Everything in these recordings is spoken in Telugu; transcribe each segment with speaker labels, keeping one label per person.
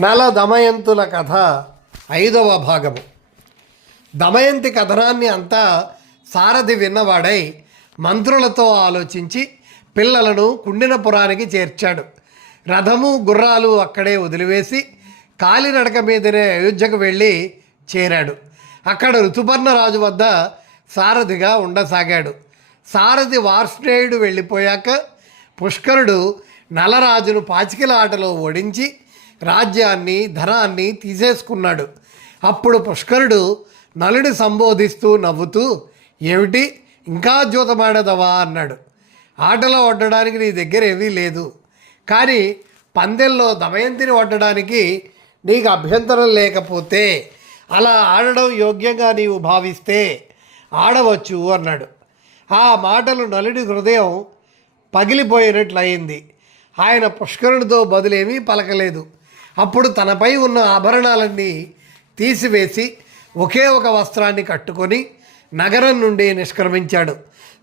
Speaker 1: నల దమయంతుల కథ ఐదవ భాగము. దమయంతి కథనాన్ని అంతా సారథి విన్నవాడై మంత్రులతో ఆలోచించి పిల్లలను కుండినపురానికి చేర్చాడు. రథము గుర్రాలు అక్కడే వదిలివేసి కాలినడక మీదనే అయోధ్యకు వెళ్ళి చేరాడు. అక్కడ ఋతుపర్ణరాజు వద్ద సారథిగా ఉండసాగాడు. సారథి వార్ష్ణేయుడు వెళ్ళిపోయాక పుష్కరుడు నలరాజును పాచికల ఆటలో ఓడించి రాజ్యాన్ని ధనాన్ని తీసేసుకున్నాడు. అప్పుడు పుష్కరుడు నలుడి సంబోధిస్తూ నవ్వుతూ ఏమిటి? ఇంకా జూతమాడదవా అన్నాడు. ఆటలో వడ్డడానికి నీ దగ్గర ఏమీ లేదు. కానీ పందెల్లో దమయంతిని వడ్డడానికి నీకు అభ్యంతరం లేకపోతే అలా ఆడడం యోగ్యంగా నీవు భావిస్తే ఆడవచ్చు అన్నాడు. ఆ మాటలు నలుడి హృదయం పగిలిపోయినట్లయింది. ఆయన పుష్కరుడితో బదులేమీ పలకలేదు. అప్పుడు తనపై ఉన్న ఆభరణాలన్నీ తీసివేసి ఒకే ఒక వస్త్రాన్ని కట్టుకొని నగరం నుండి నిష్క్రమించాడు.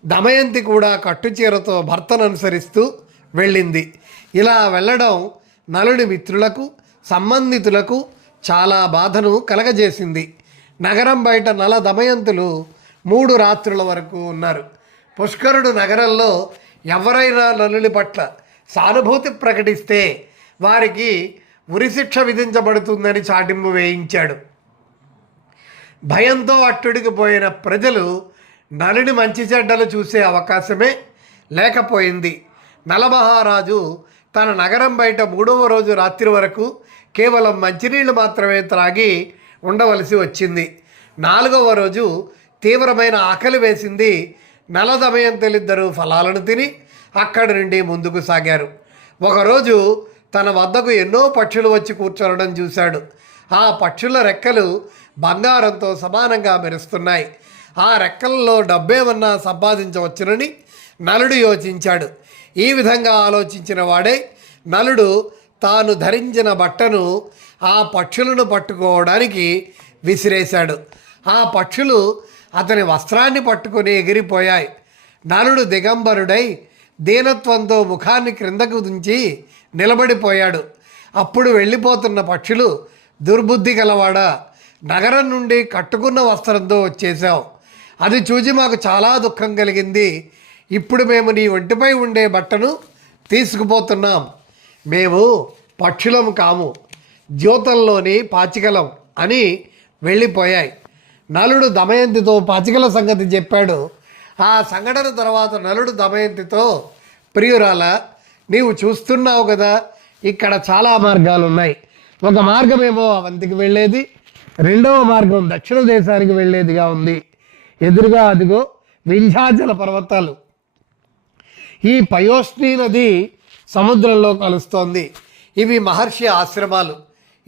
Speaker 1: దమయంతి కూడా కట్టుచీరతో భర్తను అనుసరిస్తూ వెళ్ళింది. ఇలా వెళ్ళడం నలుడి మిత్రులకు సంబంధితులకు చాలా బాధను కలగజేసింది. నగరం బయట నల దమయంతులు మూడు రాత్రుల వరకు ఉన్నారు. పుష్కరుడు నగరంలో ఎవరైనా నలుడి పట్ల సానుభూతి ప్రకటిస్తే వారికి ఉరిశిక్ష విధించబడుతుందని చాటింపు వేయించాడు. భయంతో అట్టుడికి పోయిన ప్రజలు నలుని మంచి చెడ్డలు చూసే అవకాశమే లేకపోయింది. నలమహారాజు తన నగరం బయట మూడవ రోజు రాత్రి వరకు కేవలం మంచినీళ్ళు మాత్రమే త్రాగి ఉండవలసి వచ్చింది. నాలుగవ రోజు తీవ్రమైన ఆకలి వేసింది. నలదమయంతులిద్దరూ ఫలాలను తిని అక్కడి నుండి ముందుకు సాగారు. ఒకరోజు తన వద్దకు ఎన్నో పక్షులు వచ్చి కూర్చోవడం చూశాడు. ఆ పక్షుల రెక్కలు బంగారంతో సమానంగా మెరుస్తున్నాయి. ఆ రెక్కల్లో డబ్బేమన్నా సంపాదించవచ్చునని నలుడు యోచించాడు. ఈ విధంగా ఆలోచించిన వాడే నలుడు తాను ధరించిన బట్టను ఆ పక్షులను పట్టుకోవడానికి విసిరేశాడు. ఆ పక్షులు అతని వస్త్రాన్ని పట్టుకొని ఎగిరిపోయాయి. నలుడు దిగంబరుడై దీనత్వంతో ముఖాన్ని క్రిందకు దించి నిలబడిపోయాడు. అప్పుడు వెళ్ళిపోతున్న పక్షులు దుర్బుద్ధి గలవాడా? నగరం నుండి కట్టుకున్న వస్త్రంతో వచ్చేసావు అది చూసి మాకు చాలా దుఃఖం కలిగింది. ఇప్పుడు మేము నీ ఒంటిపై ఉండే బట్టను తీసుకుపోతున్నాం. మేము పక్షులం కాము. జ్యోతంలోని పాచికలం అని వెళ్ళిపోయాయి. నలుడు దమయంతితో పాచికల సంగతి చెప్పాడు. ఆ సంఘటన తర్వాత నలుడు దమయంతితో ప్రియురాల నీవు చూస్తున్నావు కదా ఇక్కడ చాలా మార్గాలు ఉన్నాయి ఒక మార్గమేమో అవంతికి వెళ్ళేది రెండవ మార్గం దక్షిణ దేశానికి వెళ్ళేదిగా ఉంది. ఎదురుగా అదిగో వింధ్యాచల పర్వతాలు. ఈ పయోష్ణి నది సముద్రంలో కలుస్తోంది. ఇవి మహర్షి ఆశ్రమాలు.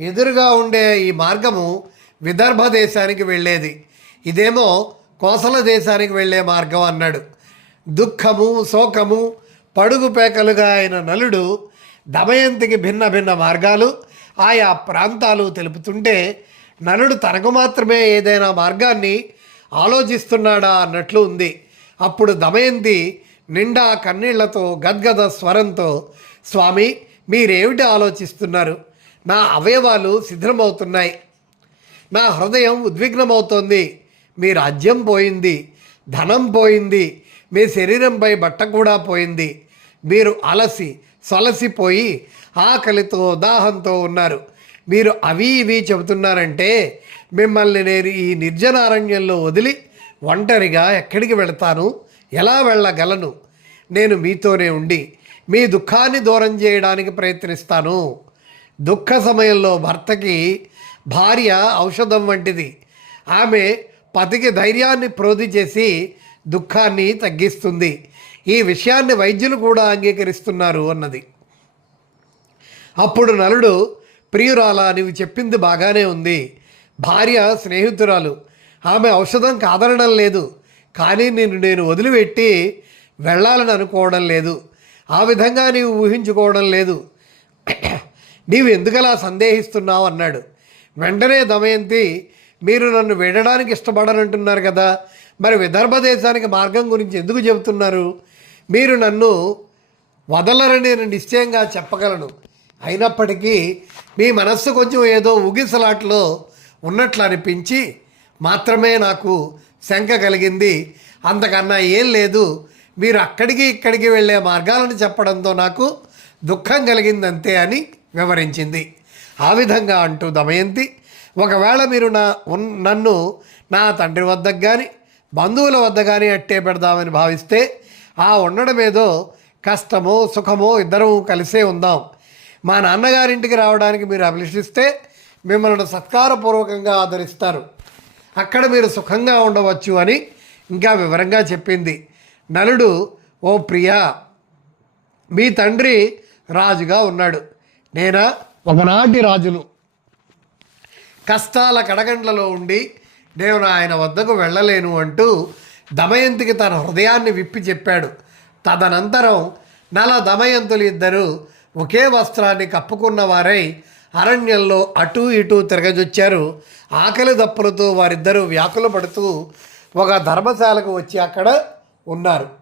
Speaker 1: ఎదురుగా ఉండే ఈ మార్గము విదర్భ దేశానికి వెళ్ళేది. ఇదేమో కోసల దేశానికి వెళ్ళే మార్గం అన్నాడు. దుఃఖము శోకము పడుగు పేకలుగా అయిన నలుడు దమయంతికి భిన్న భిన్న మార్గాలు ఆయా ప్రాంతాలు తెలుపుతుంటే నలుడు తనకు మాత్రమే ఏదైనా మార్గాన్ని ఆలోచిస్తున్నాడా అన్నట్లు ఉంది. అప్పుడు దమయంతి నిండా కన్నీళ్ళతో గద్గద స్వరంతో స్వామి మీరేమిటి ఆలోచిస్తున్నారు? నా అవయవాలు శిథిలమవుతున్నాయి నా హృదయం ఉద్విగ్నమవుతోంది. మీ రాజ్యం పోయింది ధనం పోయింది మీ శరీరంపై బట్ట కూడా పోయింది. మీరు అలసి సొలసిపోయి ఆకలితో దాహంతో ఉన్నారు. మీరు అవి ఇవి చెబుతున్నారంటే మిమ్మల్ని నేను ఈ నిర్జనారణ్యంలో వదిలి ఒంటరిగా ఎక్కడికి వెళతాను? ఎలా వెళ్ళగలను? నేను మీతోనే ఉండి మీ దుఃఖాన్ని దూరం చేయడానికి ప్రయత్నిస్తాను. దుఃఖ సమయంలో భర్తకి భార్య ఔషధం వంటిది. ఆమె పతికి ధైర్యాన్ని ప్రోధి చేసి దుఃఖాన్ని తగ్గిస్తుంది. ఈ విషయాన్ని వైద్యులు కూడా అంగీకరిస్తున్నారు అన్నది. అప్పుడు నలుడు ప్రియురాల నీవు చెప్పింది బాగానే ఉంది. భార్య స్నేహితురాలు. ఆమె ఔషధం కాదనడం లేదు. కానీ నేను నేను వదిలిపెట్టి వెళ్ళాలని అనుకోవడం లేదు. ఆ విధంగా నీవు ఊహించుకోవడం లేదు. నీవు ఎందుకలా సందేహిస్తున్నావు? అన్నాడు. వెంటనే దమయంతి మీరు నన్ను వినడానికి ఇష్టపడనంటున్నారు కదా. మరి విదర్భ దేశానికి మార్గం గురించి ఎందుకు చెబుతున్నారు? మీరు నన్ను వదలరని నేను నిశ్చయంగా చెప్పగలను. అయినప్పటికీ మీ మనస్సు కొంచెం ఏదో ఉగిసలాట్లో ఉన్నట్లు అనిపించి మాత్రమే నాకు శంక కలిగింది. అంతకన్నా ఏం లేదు. మీరు అక్కడికి ఇక్కడికి వెళ్ళే మార్గాలను చెప్పడంతో నాకు దుఃఖం కలిగిందంతే అని వివరించింది. ఆ విధంగా అంటూ దమయంతి ఒకవేళ మీరు నా నన్ను నా తండ్రి వద్దకు కానీ బంధువుల వద్ద కానీ అట్టే పెడదామని భావిస్తే ఆ ఉండడం ఏదో కష్టమో సుఖమో ఇద్దరం కలిసే ఉందాం. మా నాన్నగారింటికి రావడానికి మీరు అభిలషిస్తే మిమ్మల్ని సత్కారపూర్వకంగా ఆదరిస్తారు. అక్కడ మీరు సుఖంగా ఉండవచ్చు అని ఇంకా వివరంగా చెప్పింది. నలుడు ఓ ప్రియా మీ తండ్రి రాజుగా ఉన్నాడు. నేనా? ఒకనాటి రాజును కష్టాల కడగండ్లలో ఉండి నేను ఆయన వద్దకు వెళ్ళలేను అంటూ దమయంతికి తన హృదయాన్ని విప్పి చెప్పాడు. తదనంతరం నల దమయంతులు ఇద్దరు ఒకే వస్త్రాన్ని కప్పుకున్న వారై అరణ్యంలో అటూ ఇటూ తిరగజొచ్చారు. ఆకలి దప్పులతో వారిద్దరూ వ్యాకుల పడుతూ ఒక ధర్మశాలకు వచ్చి అక్కడ ఉన్నారు.